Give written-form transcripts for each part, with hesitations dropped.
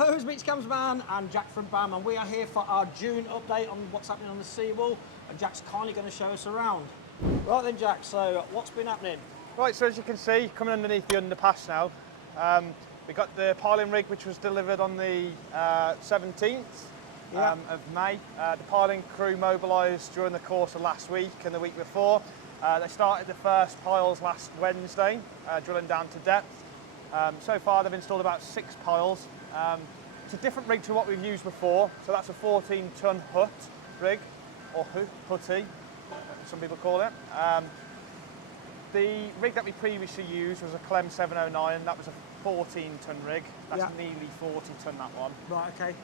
Hello, it's Beach Camsman and Jack from Bam, and we are here for our June update on what's happening on the seawall, and Jack's kindly going to show us around. Right then, Jack, so what's been happening? Right, so as you can see, coming underneath the underpass now, we got the piling rig which was delivered on the 17th of May. The piling crew mobilised during the course of last week and the week before. They started the first piles last Wednesday, drilling down to depth. So far they've installed about 6 piles. It's a different rig to what we've used before, so that's a 14-ton hut rig, or hutty, some people call it. The rig that we previously used was a Clem 709, that was a 14-ton rig. That's nearly 40-ton, that one. Right, okay.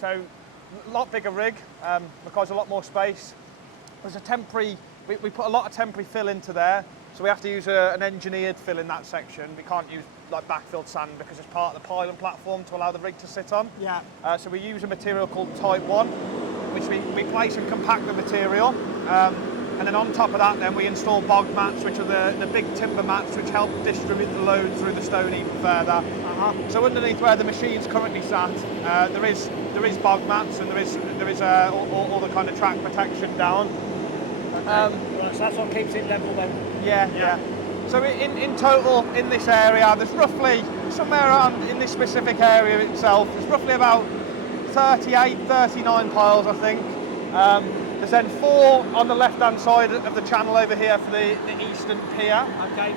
So a lot bigger rig, requires a lot more space. There's a temporary, we put a lot of temporary fill into there, so we have to use an engineered fill in that section. We can't use like backfilled sand because it's part of the piling platform to allow the rig to sit on. Yeah. So we use a material called Type 1, which we place and compact the material. And then on top of that, then we install bog mats, which are the big timber mats, which help distribute the load through the stone even further. So underneath where the machine's currently sat, there is bog mats, and there is all the kind of track protection down. Right, so that's what keeps it level then? Yeah. So in total, in this area, there's roughly, somewhere around, in this specific area itself, there's roughly about 38, 39 piles, I think. There's then 4 on the left-hand side of the channel over here for the eastern pier. Okay.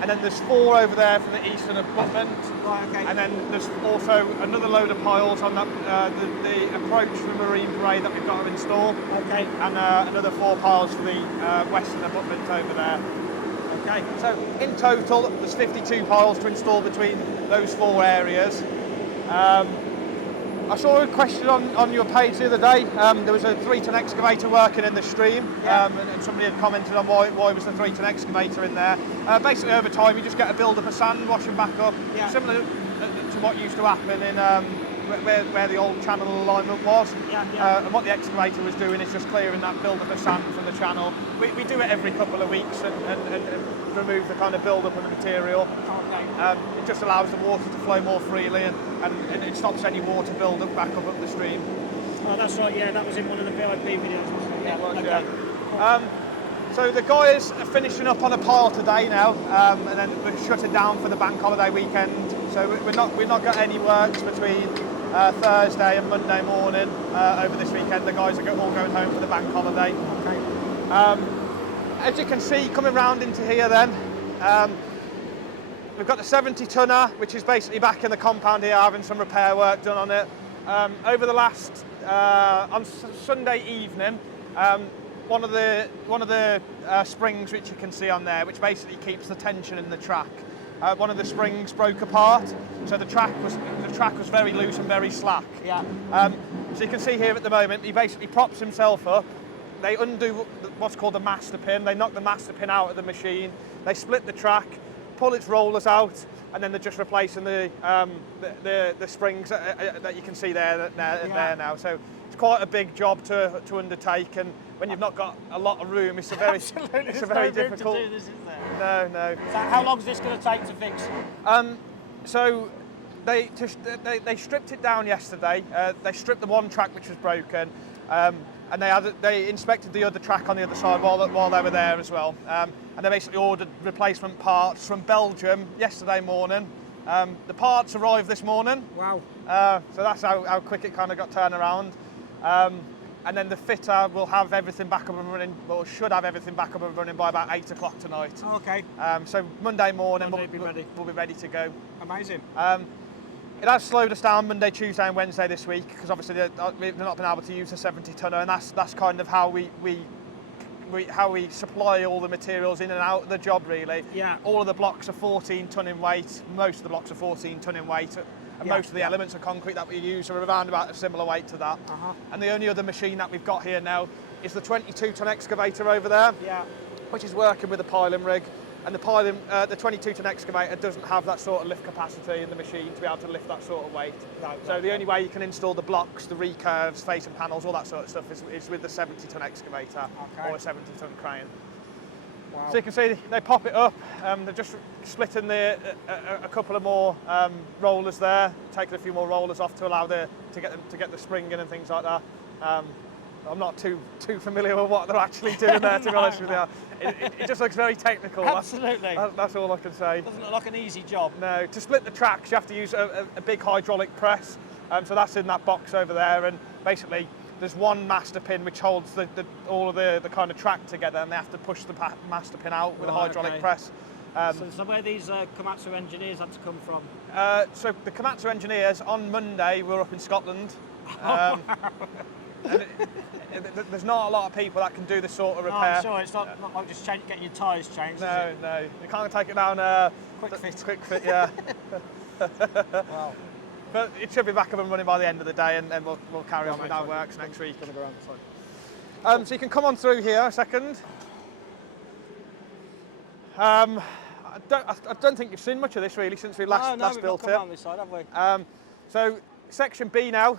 And then there's 4 over there for the eastern abutment. Right, okay. And then there's also another load of piles on the approach to the marine parade that we've got to install. Okay. And another 4 piles for the western abutment over there. Okay. So in total, there's 52 piles to install between those 4 areas. I saw a question on your page the other day. There was a 3-ton excavator working in the stream, and somebody had commented on why was the 3-ton excavator in there. Basically, over time, you just get a build-up of sand, wash them back up, similar to what used to happen in where the old channel alignment was. And what the excavator was doing is just clearing that build-up of sand from the channel. We do it every couple of weeks and remove the kind of build-up of the material. It just allows the water to flow more freely, and it stops any water build-up back up the stream. Oh, that's right, yeah, that was in one of the VIP videos, wasn't it? Yeah. So the guys are finishing up on a pile today now, and then we're shutting down for the bank holiday weekend. So we've not got any works between Thursday and Monday morning over this weekend. The guys are all going home for the bank holiday. Okay. As you can see, coming round into here then, we've got the 70-tonner, which is basically back in the compound here, having some repair work done on it. Over the last, on Sunday evening, one of the springs which you can see on there, which basically keeps the tension in the track, one of the springs broke apart, so the track was very loose and very slack. So you can see here at the moment, he basically props himself up. They undo what's called the master pin. They knock the master pin out of the machine. They split the track, pull its rollers out, and then they're just replacing the springs that you can see there now. So it's quite a big job to undertake, and when you've not got a lot of room, it's a very difficult. To do this, is there? No. So how long is this going to take to fix? So they stripped it down yesterday. They stripped the one track which was broken. And they inspected the other track on the other side while they were there as well. And they basically ordered replacement parts from Belgium yesterday morning. The parts arrived this morning. Wow. So that's how quick it kind of got turned around. And then the fitter will have everything back up and running, well, should have everything back up and running by about 8 o'clock tonight. Okay. So Monday morning we'll be ready to go. Amazing. It has slowed us down Monday, Tuesday and Wednesday this week, because obviously we've not been able to use the 70-tonner, and that's kind of how we supply all the materials in and out of the job, really. Yeah. All of the blocks are 14-ton in weight. Most of the blocks are 14-ton in weight, and most of the elements of concrete that we use are around about a similar weight to that. And the only other machine that we've got here now is the 22-ton excavator over there, which is working with a piling rig. And the 22-ton excavator doesn't have that sort of lift capacity in the machine to be able to lift that sort of weight. So the only way you can install the blocks, the recurves, facing panels, all that sort of stuff is with the 70-ton excavator or a 70-ton crane. Wow. So you can see they pop it up. They're just splitting a couple of more rollers there, taking a few more rollers off to allow to get the spring in and things like that. I'm not too familiar with what they're actually doing there, to be honest with you. It just looks very technical. Absolutely. That's all I can say. Doesn't look like an easy job. No, to split the tracks, you have to use a big hydraulic press. So that's in that box over there, and basically there's one master pin which holds all of the kind of track together, and they have to push the master pin out with a hydraulic press. So where these Komatsu engineers had to come from? So the Komatsu engineers on Monday were up in Scotland. And there's not a lot of people that can do this sort of repair. No, I'm sure it's not like just getting your tyres changed. No, is it? no, you can't take it down. Quick fit. Quick fit, yeah. Wow. But it should be back up and running by the end of the day, and then we'll carry on with how it works next week. So you can come on through here a second. I don't think you've seen much of this really since we last built it. No, we've not come on this side, have we? So section B now.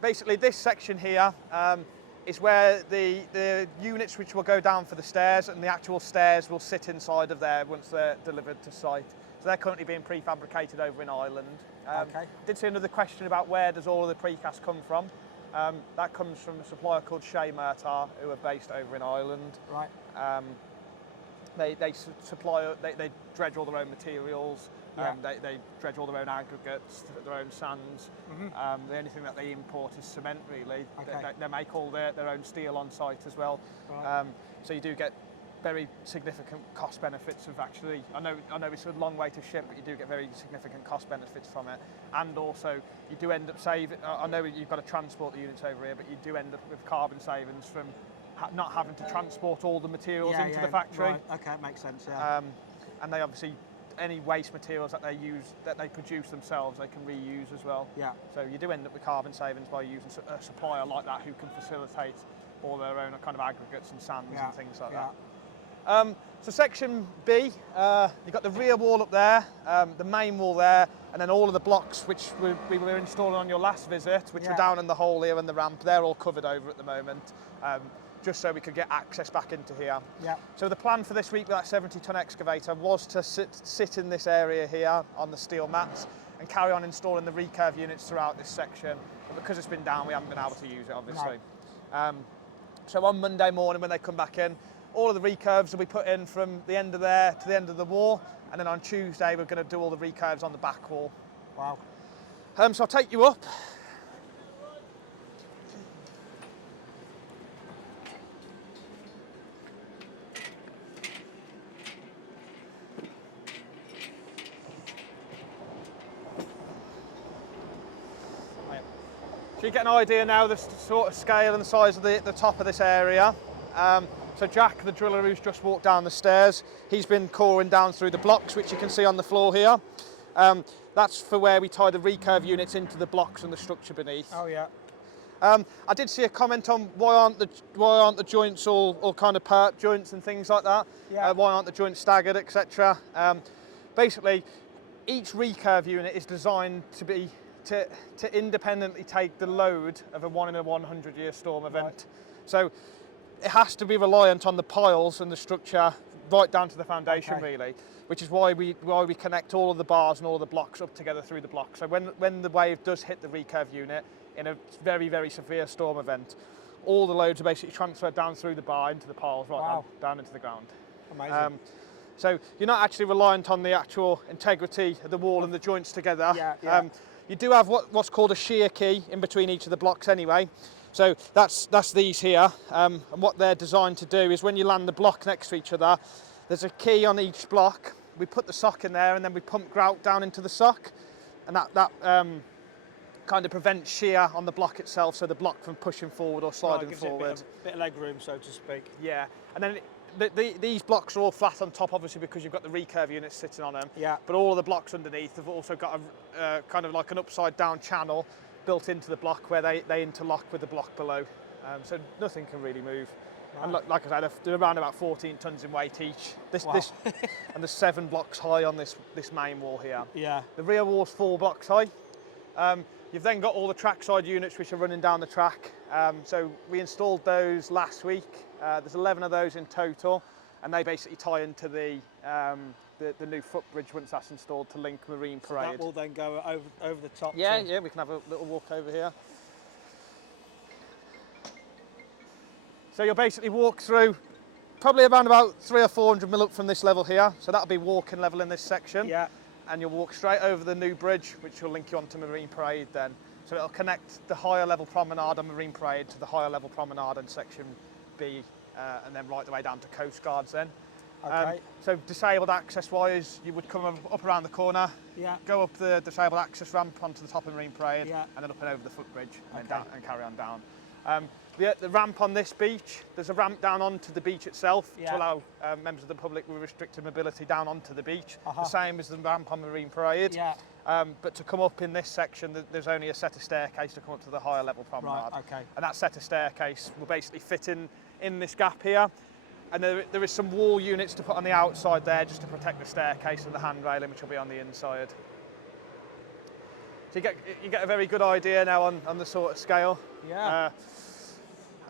Basically, this section here is where the units which will go down for the stairs, and the actual stairs will sit inside of there once they're delivered to site. So they're currently being prefabricated over in Ireland. Okay. Did see another question about where does all of the precast come from. That comes from a supplier called Shea Murtar, who are based over in Ireland. Right. They supply, they dredge all their own materials. Yeah. They dredge all their own aggregates, their own sands. The only thing that they import is cement, really. Okay. They make all their own steel on site as well. Right. So you do get very significant cost benefits of actually, I know it's a long way to ship, but you do get very significant cost benefits from it. And also, you do end up saving, I know you've got to transport the units over here, but you do end up with carbon savings from not having to transport all the materials into the factory. Right. Okay, it makes sense, yeah. And they obviously, any waste materials that they produce themselves, they can reuse as well. Yeah. So you do end up with carbon savings by using a supplier like that who can facilitate all their own kind of aggregates and sands and things like that. So section B, you've got the rear wall up there, the main wall there, and then all of the blocks which we were installing on your last visit, which were down in the hole here and the ramp, they're all covered over at the moment, just so we could get access back into here. Yeah. So the plan for this week with that 70-ton excavator was to sit in this area here on the steel mats and carry on installing the recurve units throughout this section. But because it's been down, we haven't been able to use it, obviously. No. So on Monday morning when they come back in, all of the recurves will be put in from the end of there to the end of the wall, and then on Tuesday we're going to do all the recurves on the back wall. Wow. So I'll take you up. So you get an idea now of the sort of scale and the size of the top of this area. So Jack, the driller who's just walked down the stairs, he's been coring down through the blocks, which you can see on the floor here. That's for where we tie the recurve units into the blocks and the structure beneath. Oh yeah. I did see a comment on why aren't the joints all kind of perk joints and things like that. Yeah. Why aren't the joints staggered, etc. Basically, each recurve unit is designed to independently take the load of a 1 in a 100 year storm event. Right. So it has to be reliant on the piles and the structure right down to the foundation, really, which is why we connect all of the bars and all of the blocks up together through the block. So when the wave does hit the recurve unit in a very, very severe storm event, all the loads are basically transferred down through the bar into the piles, right down into the ground. Amazing. So you're not actually reliant on the actual integrity of the wall and the joints together. Yeah. You do have what's called a shear key in between each of the blocks anyway. So that's these here. And what they're designed to do is when you land the block next to each other, there's a key on each block. We put the sock in there and then we pump grout down into the sock. And that kind of prevents shear on the block itself, so the block from pushing forward or sliding forward. A bit of leg room, so to speak. Yeah. And then these blocks are all flat on top, obviously, because you've got the recurve units sitting on them. Yeah. But all of the blocks underneath have also got a kind of like an upside down channel built into the block where they interlock with the block below. So nothing can really move. Right. And like I said, they're around about 14 tons in weight each. And there's 7 blocks high on this main wall here. Yeah. The rear wall's 4 blocks high. You've then got all the trackside units which are running down the track. So we installed those last week. There's 11 of those in total. and they basically tie into the new footbridge once that's installed to link Marine Parade. So that will then go over the top. Yeah, yeah, we can have a little walk over here. So you'll basically walk through probably around about 300 or 400 mil up from this level here. So that'll be walking level in this section. Yeah. And you'll walk straight over the new bridge, which will link you onto Marine Parade then. So it'll connect the higher level promenade on Marine Parade to the higher level promenade in section B, and then right the way down to Coast Guards then. Okay. So disabled access wise, you would come up around the corner, go up the disabled access ramp onto the top of Marine Parade, and then up and over the footbridge and, down, and carry on down. The ramp on this beach, there's a ramp down onto the beach itself to allow members of the public with restricted mobility down onto the beach, the same as the ramp on Marine Parade. But to come up in this section, there's only a set of staircase to come up to the higher level promenade. Right, okay. And that set of staircase will basically fit in this gap here. And there is some wall units to put on the outside there just to protect the staircase and the handrailing, which will be on the inside. So you get a very good idea now on the sort of scale. Yeah.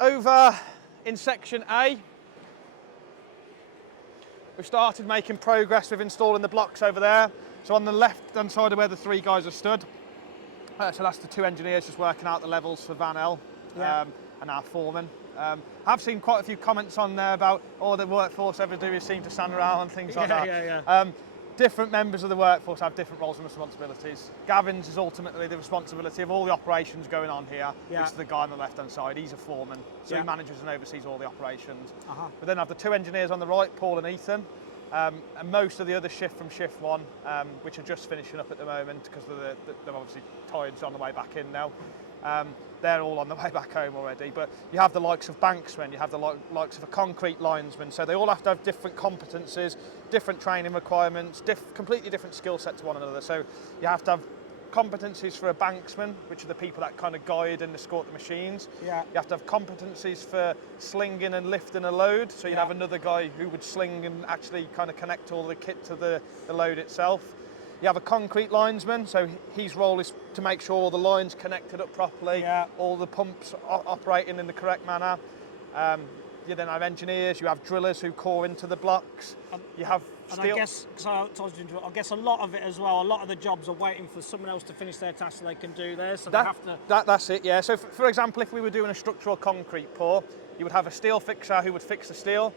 Over in section A, we've started making progress with installing the blocks over there. So on the left-hand side of where the three guys are stood, so that's the two engineers just working out the levels for Van L and our foreman. I've seen quite a few comments on there about all the workforce ever do is seem to stand around and things like that. Different members of the workforce have different roles and responsibilities. Gavin's is ultimately the responsibility of all the operations going on here. This is the guy on the left-hand side. He's a foreman, so he manages and oversees all the operations. But then I have the two engineers on the right, Paul and Ethan, and most of the other shift from shift one, which are just finishing up at the moment because they're obviously tired's on the way back in now. They're all on the way back home already, but you have the likes of banksmen, you have the likes of a concrete linesman, so they all have to have different competencies, different training requirements, completely different skill set to one another. So you have to have competencies for a banksman, which are the people that kind of guide and escort the machines. You have to have competencies for slinging and lifting a load, so you'd have another guy who would sling and actually kind of connect all the kit to the load itself. You have a concrete linesman, so his role is to make sure all the lines connected up properly, all the pumps operating in the correct manner. You then have engineers, you have drillers who core into the blocks, you have steel. And I guess a lot of it as well, a lot of the jobs are waiting for someone else to finish their task so they can do theirs, so they have to... That's it, yeah. So for example, if we were doing a structural concrete pour, you would have a steel fixer who would fix the steel.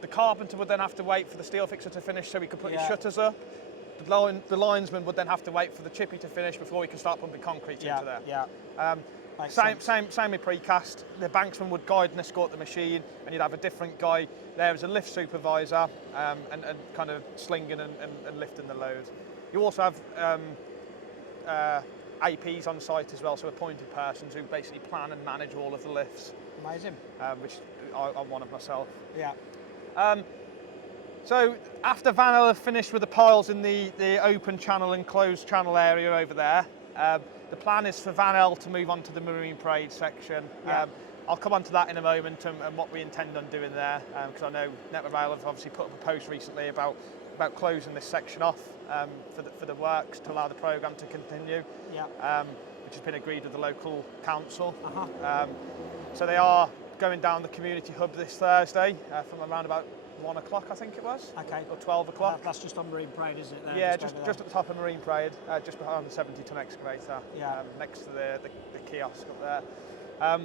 The carpenter would then have to wait for the steel fixer to finish so he could put his shutters up. The linesman would then have to wait for the chippy to finish before he can start pumping concrete into there. Same with precast. The banksman would guide and escort the machine, and you'd have a different guy there as a lift supervisor and kind of slinging and lifting the load. You also have APs on site as well, so appointed persons who basically plan and manage all of the lifts. Amazing. Which I'm one of myself. So after Van L have finished with the piles in the open channel and closed channel area over there, the plan is for Van L to move on to the Marine Parade section. I'll come on to that in a moment and what we intend on doing there, because I know Network Rail have obviously put up a post recently about closing this section off for the works to allow the programme to continue, which has been agreed with the local council. So they are going down the community hub this Thursday from around about 1 o'clock, I think it was. Or 12 o'clock. That's just on Marine Parade, isn't it? There, yeah, just at the top of Marine Parade, just behind the 70-ton excavator, next to the kiosk up there.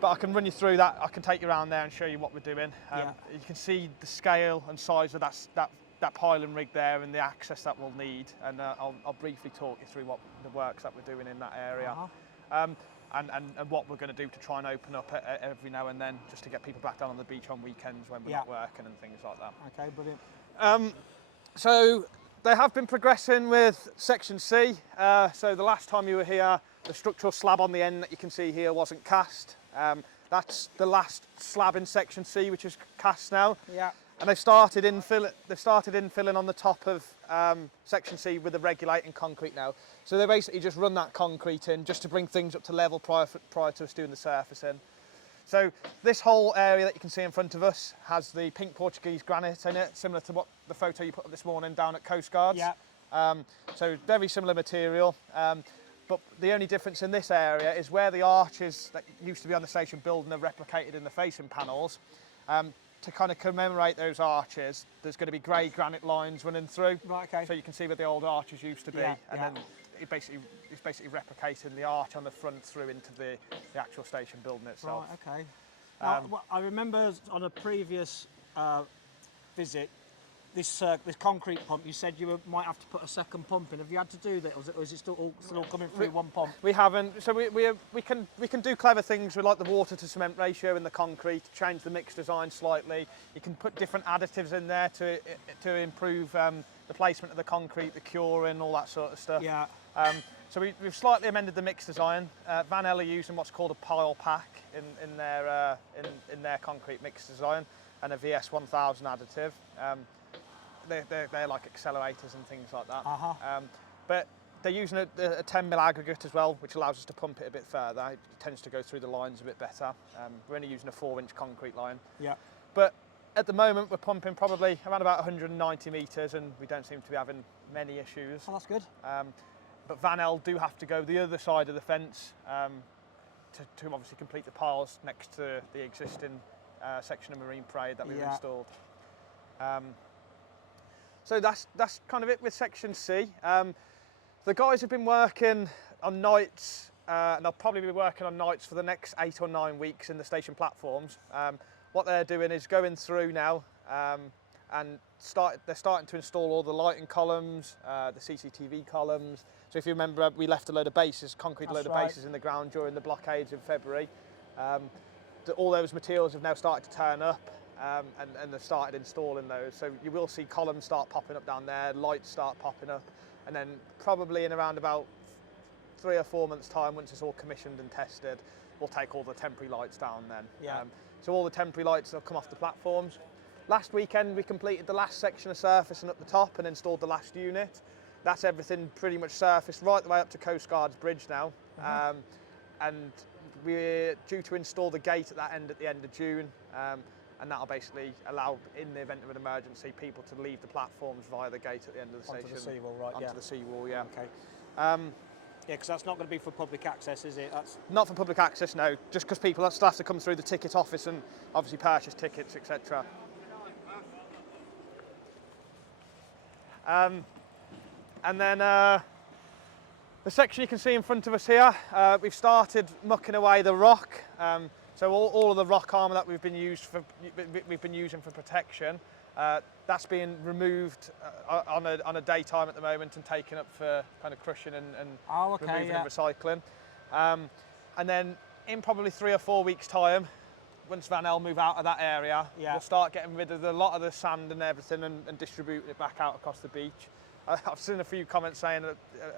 But I can run you through that. I can take you around there and show you what we're doing. You can see the scale and size of that piling rig there and the access that we'll need. And I'll briefly talk you through what the works that we're doing in that area. And what we're going to do to try and open up every now and then, just to get people back down on the beach on weekends when we're not working and things like that. Okay, brilliant. So they have been progressing with section C. So the last time you were here, the structural slab on the end that you can see here wasn't cast. That's the last slab in section C, which is cast now. And they've started infilling on the top of section C with the regulating concrete now. So they basically just run that concrete in just to bring things up to level prior to us doing the surfacing. So this whole area that you can see in front of us has the pink Portuguese granite in it, similar to what the photo you put up this morning down at Coast Guards. So very similar material. But the only difference in this area is where the arches that used to be on the station building are replicated in the facing panels. to kind of commemorate those arches, there's going to be grey granite lines running through. Right, okay. So you can see where the old arches used to be, Yeah, and then it's basically replicating the arch on the front through into the actual station building itself. Right, okay. Now, I remember on a previous visit, this concrete pump, you said you might have to put a second pump in. Have you had to do that, or is it still all coming through one pump? We haven't. So we can do clever things with like the water to cement ratio in the concrete, change the mix design slightly. You can put different additives in there to improve the placement of the concrete, the curing, all that sort of stuff. Yeah. So we've slightly amended the mix design. Van L are using what's called a pile pack in their concrete mix design, and a VS 1000 additive. They're like accelerators and things like that. But they're using a 10 mil aggregate as well, which allows us to pump it a bit further. It tends to go through the lines a bit better. We're only using a 4-inch concrete line. Yeah. But at the moment, we're pumping probably around about 190 metres, and we don't seem to be having many issues. Oh, that's good. But Van L do have to go the other side of the fence to obviously complete the piles next to the existing section of marine parade that we've installed. So that's kind of it with Section C. The guys have been working on nights, and they'll probably be working on nights for the next 8 or 9 weeks in the station platforms. What they're doing is going through now and they're starting to install all the lighting columns, the CCTV columns. So if you remember, we left a load of bases, concrete load of bases in the ground during the blockades in February. All those materials have now started to turn up. And they've started installing those. So you will see columns start popping up down there, lights start popping up, and then probably in around about 3 or 4 months' time, once it's all commissioned and tested, we'll take all the temporary lights down then. Yeah. So all the temporary lights will come off the platforms. Last weekend we completed the last section of surfacing up the top and installed the last unit. That's everything pretty much surfaced right the way up to Coast Guard's bridge now. And we're due to install the gate at that end at the end of June. And that'll basically allow, in the event of an emergency, people to leave the platforms via the gate at the end of the station. Onto the seawall, right? Onto the seawall, yeah. Okay. Yeah, because that's not going to be for public access, is it? That's not for public access, no. Just because people still have to come through the ticket office and obviously purchase tickets, etc. And then the section you can see in front of us here, we've started mucking away the rock. So all of the rock armour that we've been using for protection, that's being removed on a daytime at the moment and taken up for kind of crushing and removing and recycling. And then in probably 3 or 4 weeks' time, once Van L move out of that area, we'll start getting rid of a lot of the sand and everything and distribute it back out across the beach. I've seen a few comments saying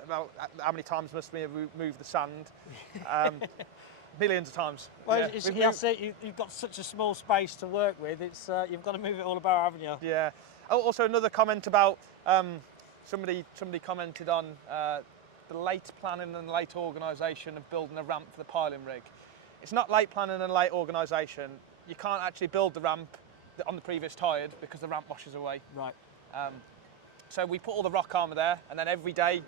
about how many times must we have moved the sand. Millions of times. Well, you've got such a small space to work with. It's you've got to move it all about, haven't you? Yeah. Also, another comment about somebody commented on the late planning and late organisation of building a ramp for the piling rig. It's not late planning and late organisation. You can't actually build the ramp on the previous tide because the ramp washes away. Right. So we put all the rock armour there, and then every day,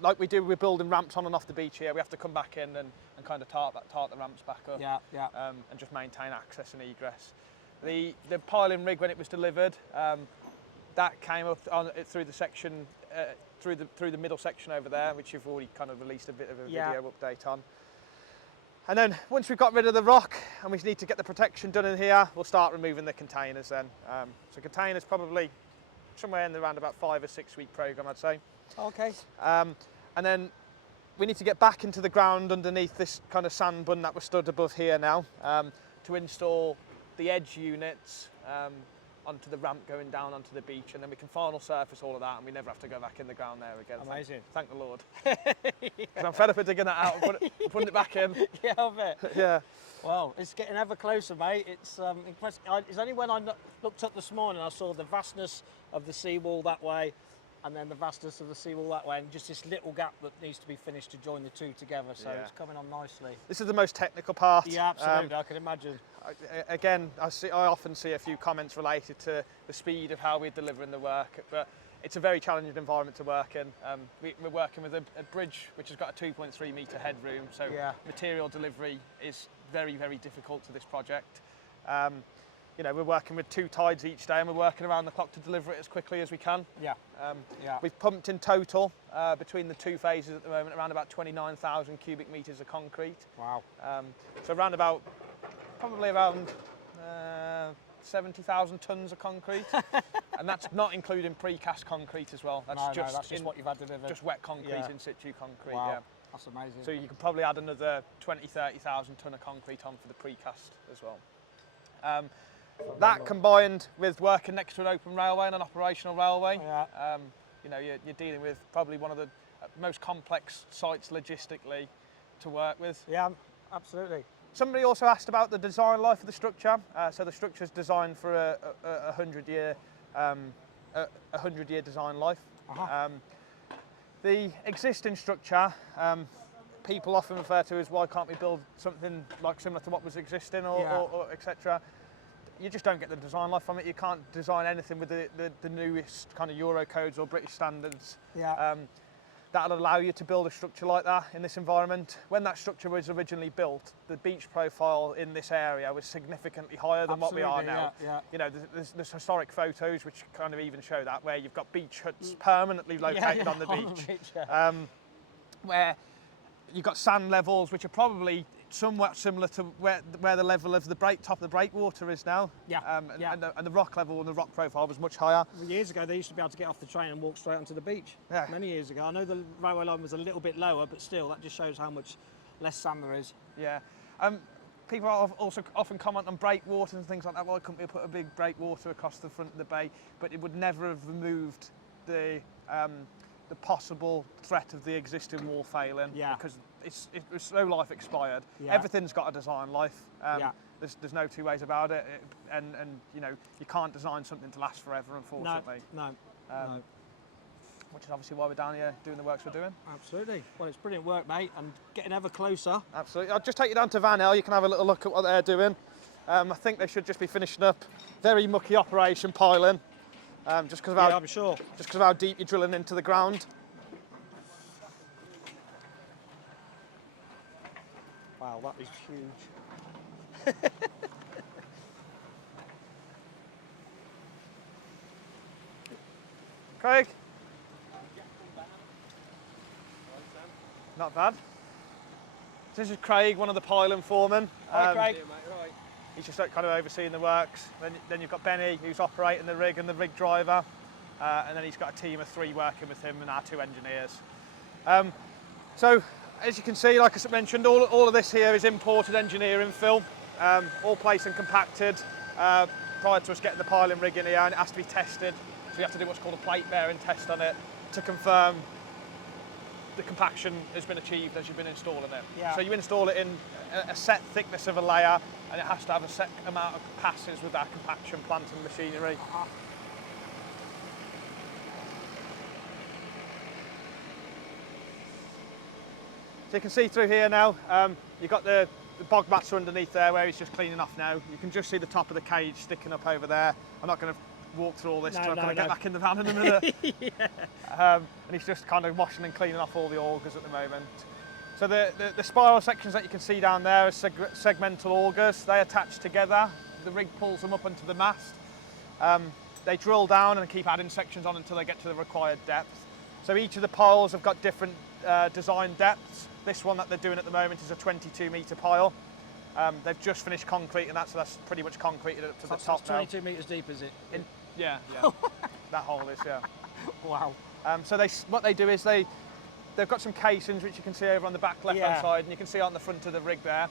like we do, we're building ramps on and off the beach here. We have to come back in and kind of tart the ramps back up. And just maintain access and egress. The piling rig, when it was delivered, that came up through the section, through the middle section over there, which you've already kind of released a bit of a video update on. And then once we've got rid of the rock and we need to get the protection done in here, we'll start removing the containers then. So containers probably somewhere in around about 5 or 6 week program, I'd say. Okay. And then we need to get back into the ground underneath this kind of sand bun that was stood above here now to install the edge units onto the ramp going down onto the beach, and then we can final surface all of that and we never have to go back in the ground there again. Amazing. Thank the Lord. Because I'm fed up with digging that out and putting it back in. Yeah, I bet. Yeah. Well, it's getting ever closer, mate. It's impressive. It's only when I looked up this morning I saw the vastness of the seawall that way, and then the vastness of the seawall that way, and just this little gap that needs to be finished to join the two together. So it's coming on nicely. This is the most technical part. Yeah, absolutely. I can imagine. Again, I often see a few comments related to the speed of how we're delivering the work, but it's a very challenging environment to work in. We're working with a bridge which has got a 2.3 metre headroom, so material delivery is very, very difficult to this project. you know, we're working with 2 tides each day, and we're working around the clock to deliver it as quickly as we can. Yeah. We've pumped in total between the 2 phases at the moment around about 29,000 cubic metres of concrete. Wow. So around about, probably around 70,000 tonnes of concrete. And that's not including precast concrete as well. That's that's just what you've had delivered. Just wet concrete, in situ concrete. Wow. Yeah. That's amazing. So you can probably add another 30,000 tonne of concrete on for the precast as well. That combined with working next to an open railway and an operational railway, you know, you're dealing with probably one of the most complex sites logistically to work with. Yeah, absolutely. Somebody also asked about the design life of the structure. So the structure is designed for a 100-year design life. The existing structure, people often refer to as why can't we build something like similar to what was existing or etc. You just don't get the design life from it. You can't design anything with the newest kind of Euro codes or British standards. That'll allow you to build a structure like that in this environment. When that structure was originally built, the beach profile in this area was significantly higher than what we are now. You know, there's historic photos which kind of even show that, where you've got beach huts permanently located on the beach, where you've got sand levels which are probably somewhat similar to where the level of the top of the breakwater is now. And the rock level and the rock profile was much higher. Well, years ago, they used to be able to get off the train and walk straight onto the beach. Yeah. Many years ago. I know the railway line was a little bit lower, but still, that just shows how much less sand there is. Yeah. People also often comment on breakwaters and things like that. Why couldn't we put a big breakwater across the front of the bay? But it would never have removed the possible threat of the existing wall failing, because it's so life expired. Everything's got a design life. There's no two ways about it. And you know, you can't design something to last forever, unfortunately. No. Which is obviously why we're down here doing the works we're doing. Absolutely. Well, it's brilliant work, mate, and getting ever closer. Absolutely. I'll just take you down to Van Hill. You can have a little look at what they're doing. I think they should just be finishing up very mucky operation piling. Just because of I'm sure. Just because of how deep you're drilling into the ground. Wow, that is huge. Craig? Not bad. This is Craig, one of the piling foremen. Hi, Craig. He's just kind of overseeing the works. Then you've got Benny, who's operating the rig, and the rig driver. And then he's got a team of 3 working with him and our 2 engineers. So, as you can see, like I mentioned, all of this here is imported engineering fill, all placed and compacted prior to us getting the piling rig in here, and it has to be tested. So we have to do what's called a plate bearing test on it to confirm the compaction has been achieved as you've been installing it. So you install it in a set thickness of a layer, and it has to have a set amount of passes with our compaction plant and machinery. So you can see through here now, you've got the bog mats underneath there where he's just cleaning off now. You can just see the top of the cage sticking up over there. I'm not going to walk through all this till I get back in the van in a minute. And he's just kind of washing and cleaning off all the augers at the moment. So the spiral sections that you can see down there are segmental augers. They attach together. The rig pulls them up onto the mast. They drill down and keep adding sections on until they get to the required depth. So each of the piles have got different design depths. This one that they're doing at the moment is a 22-metre pile. They've just finished concrete, and that's pretty much concreted up to the top now. 22 metres deep, is it? Yeah. That hole is, yeah. Wow. So what they do is they've got some casings which you can see over on the back left-hand side, and you can see on the front of the rig there.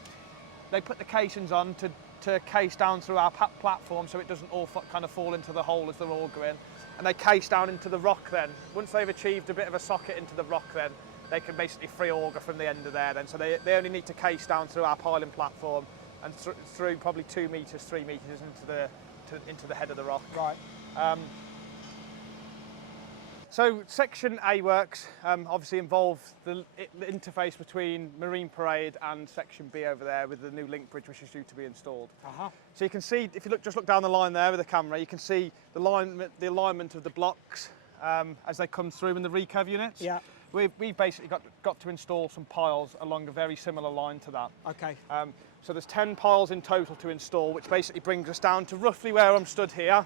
They put the casings on to case down through our platform so it doesn't all kind of fall into the hole as they're all going. And they case down into the rock then. Once they've achieved a bit of a socket into the rock then, they can basically free auger from the end of there then. So they only need to case down through our piling platform and through probably 2 metres, 3 metres into the head of the rock. Right. So Section A works obviously involve the interface between Marine Parade and Section B over there with the new link bridge which is due to be installed. So you can see, if you just look down the line there with the camera, you can see the alignment of the blocks as they come through in the recurve units. we've basically got to install some piles along a very similar line to that. Okay. So there's 10 piles in total to install, which basically brings us down to roughly where I'm stood here.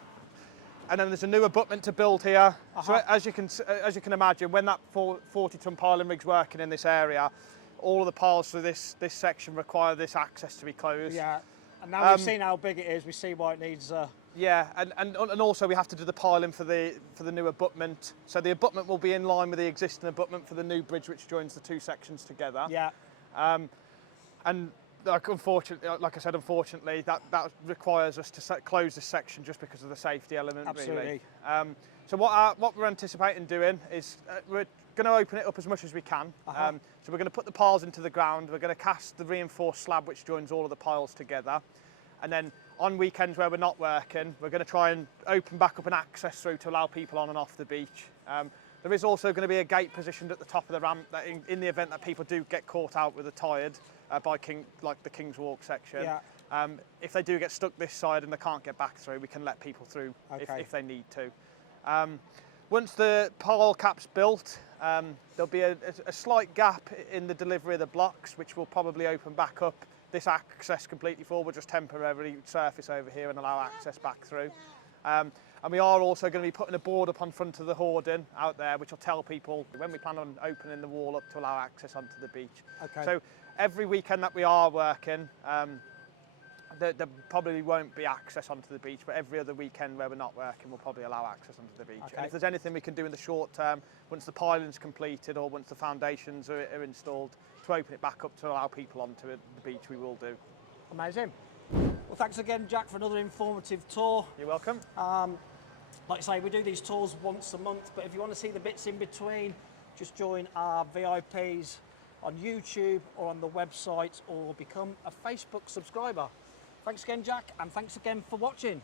And then there's a new abutment to build here. So as you can imagine, when that 40-ton piling rig's working in this area, all of the piles for this section require this access to be closed. Yeah. And now we've seen how big it is, we see why it needs. Yeah, and also we have to do the piling for the new abutment. So the abutment will be in line with the existing abutment for the new bridge, which joins the two sections together. Yeah. And like I said, unfortunately, that requires us to close this section just because of the safety element. Absolutely. Really. So what we're anticipating doing is we're going to open it up as much as we can. So we're going to put the piles into the ground. We're going to cast the reinforced slab which joins all of the piles together, and then on weekends where we're not working, we're going to try and open back up an access through to allow people on and off the beach. There is also going to be a gate positioned at the top of the ramp that in the event that people do get caught out with a tide by the King's Walk section. Yeah. If they do get stuck this side and they can't get back through, we can let people through if they need to. Once the pile cap's built, there'll be a slight gap in the delivery of the blocks, which will probably open back up this access completely full. We'll just temporarily surface over here and allow access back through. And we are also going to be putting a board up on front of the hoarding out there, which will tell people when we plan on opening the wall up to allow access onto the beach. Okay. So every weekend that we are working, there probably won't be access onto the beach, but every other weekend where we're not working, we'll probably allow access onto the beach. Okay. And if there's anything we can do in the short term, once the piling's completed or once the foundations are installed, to open it back up to allow people onto the beach, we will do. Amazing. Well, thanks again, Jack, for another informative tour. You're welcome. Like I say, we do these tours once a month, but if you want to see the bits in between, just join our VIPs on YouTube or on the website, or become a Facebook subscriber. Thanks again, Jack, and thanks again for watching.